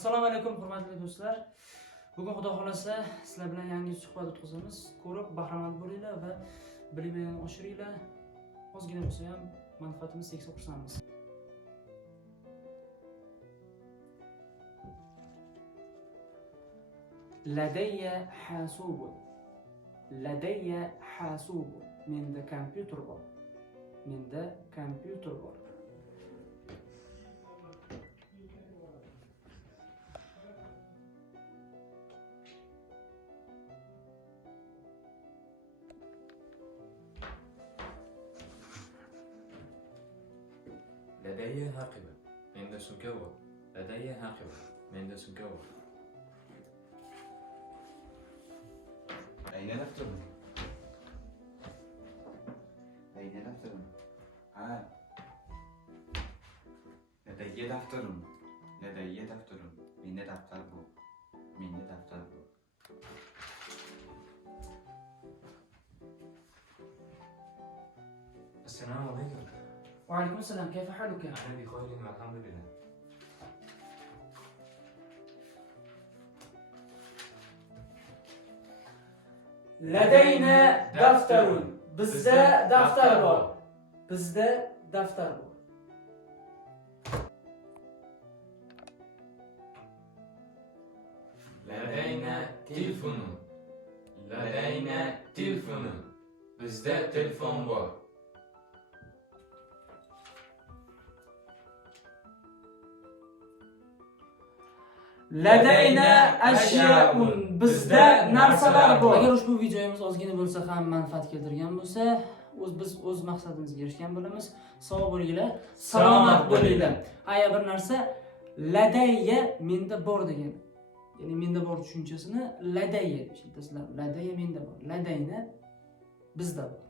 Assalomu alaykum hurmatli do'stlar. Bugun xudo xolasa sizlar bilan yangi suhbat o'tkazamiz. Ko'rib bahramand bo'linglar va bilimlarni oshiringlar. Ozgina bo'lsa ham manfaatimiz tegsa xursandmiz. Ladayya hasubun. Ladayya hasubun. Menda kompyuter bor. Menda kompyuter bor. لدي هاقبة من سكوى لدي هاقبة من سكوى أين دفترنا؟ أين دفترنا؟ لدي دفتر لدي دفتر من دفتر بو من دفتر بو السلام عليكم. وعليكم السلام، كيف حالك؟ أنا بخير والحمد لله. لدينا دفتر. Bizda daftar bor. Bizda daftar bor. لدينا تلفون لدينا تلفون bizda telefon bor. Ladayna ashyaun. Bizda narsalar bor. Agar ushbu videomiz ozgina bo'lsa ham manfaat keltirgan bo'lsa, biz o'z maqsadimizga erishgan bo'lamiz. Sog' bo'linglar, salomat bo'linglar. Aya bir narsa ladayya menda bor degan. Ya'ni menda bor tushunchasini ladayya deb ishlatasizlar. Ladayya menda bor. Ladayna bizda bor.